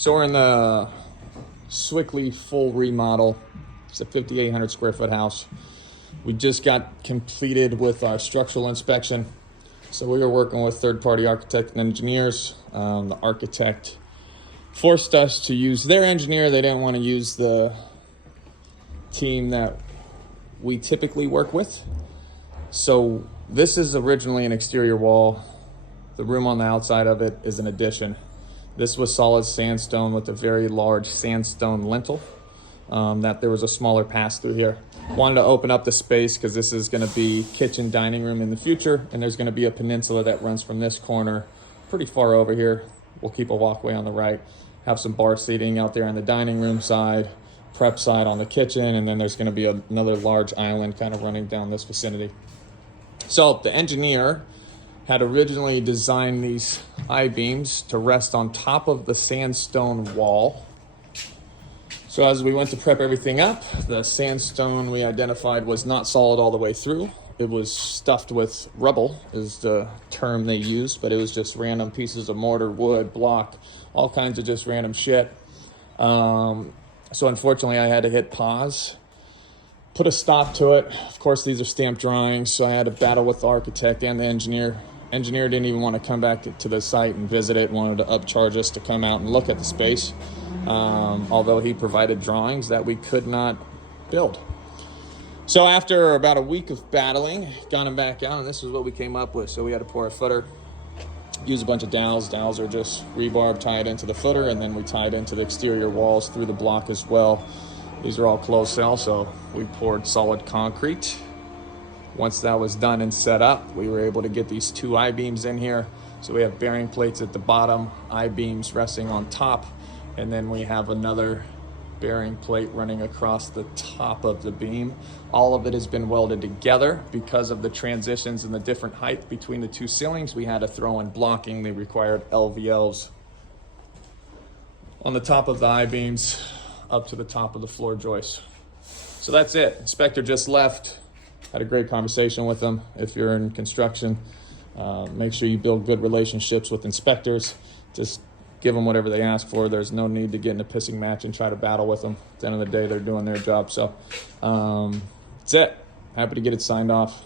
So we're in the Sewickley full remodel. It's a 5,800 square foot house. We just got completed with our structural inspection. So we were working with third-party architect and engineers. The architect forced us to use their engineer. They didn't want to use the team that we typically work with. So this is originally an exterior wall. The room on the outside of it is an addition. This was solid sandstone with a very large sandstone lintel. That there was a smaller pass through here. Wanted to open up the space because this is going to be kitchen dining room in the future, and there's going to be a peninsula that runs from this corner pretty far over here. We'll keep a walkway on the right, have some bar seating out there on the dining room side, prep side on the kitchen, and then there's going to be another large island kind of running down this vicinity. So the engineer had originally designed these I-beams to rest on top of the sandstone wall. So as we went to prep everything up, the sandstone we identified was not solid all the way through. It was stuffed with rubble, is the term they use, but it was just random pieces of mortar, wood, block, all kinds of just random shit. So unfortunately I had to hit pause, put a stop to it. Of course, these are stamped drawings, so I had to battle with the architect and the engineer. Engineer didn't even want to come back to the site and visit it, wanted to upcharge us to come out and look at the space, although he provided drawings that we could not build. So after about a week of battling, got him back out, and this is what we came up with. So we had to pour a footer, use a bunch of dowels. Dowels are just rebar tied into the footer, and then we tied into the exterior walls through the block as well. These are all closed cell, so we poured solid concrete. Once that was done and set up, we were able to get these two I-beams in here. So we have bearing plates at the bottom, I-beams resting on top, and then we have another bearing plate running across the top of the beam. All of it has been welded together. Because of the transitions and the different height between the two ceilings, we had to throw in blocking. They required LVLs on the top of the I-beams up to the top of the floor joist. So that's it. Inspector just left. Had a great conversation with them. If you're in construction, make sure you build good relationships with inspectors. Just give them whatever they ask for. There's no need to get in a pissing match and try to battle with them. At the end of the day, they're doing their job. So that's it. Happy to get it signed off.